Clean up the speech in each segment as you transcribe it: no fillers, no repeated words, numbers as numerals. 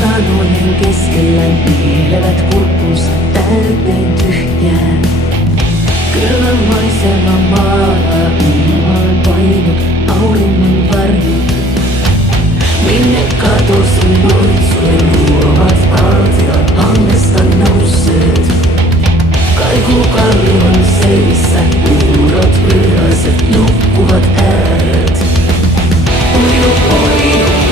sanojen keskellä piilevät kurkkunsa täyteen tyhjää. Kylmän maisema maalaa ilmaan painut auringon varjot. Minne katosi noitsujen luovat altiat hangesta nousseet? Kaikukallion seissä uudot ylhäiset nukkuvat ääret. Uju,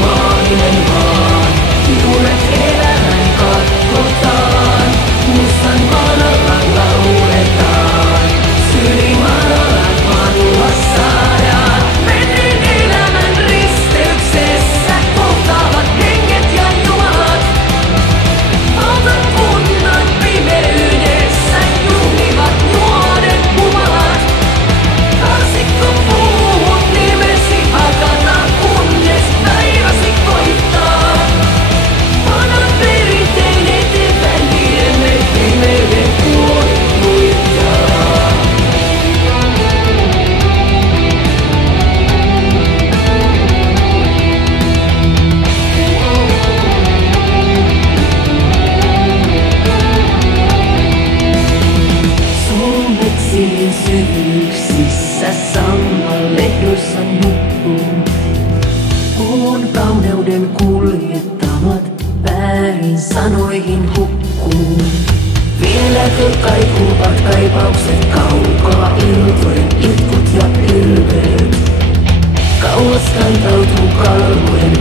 mainen maan, juuret elämän katkotaan. Mustan maanallaan lauletaan, sylimaanallaan vanua saadaan. Menneen elämän risteyksessä kohtaavat henget ja jumalat. Valtakunnan pimeydessä juhlivat nuoret humalat. Karsikko puuhun nimesi hakataan, kunnes päiväsi koittaa. Annan perinteen eteenpäin, viemme pimeyden kuoittaa. Suometsien syvyyksissä sammalehdoissa nukkuu. Puun kauneuden kuljettamat väärin sanoihin hukkuu. Vieläkö kaikuvat kaipaukset kaukaa iltojen itkut ja ylpeet? Kauas kantautuu kalvojen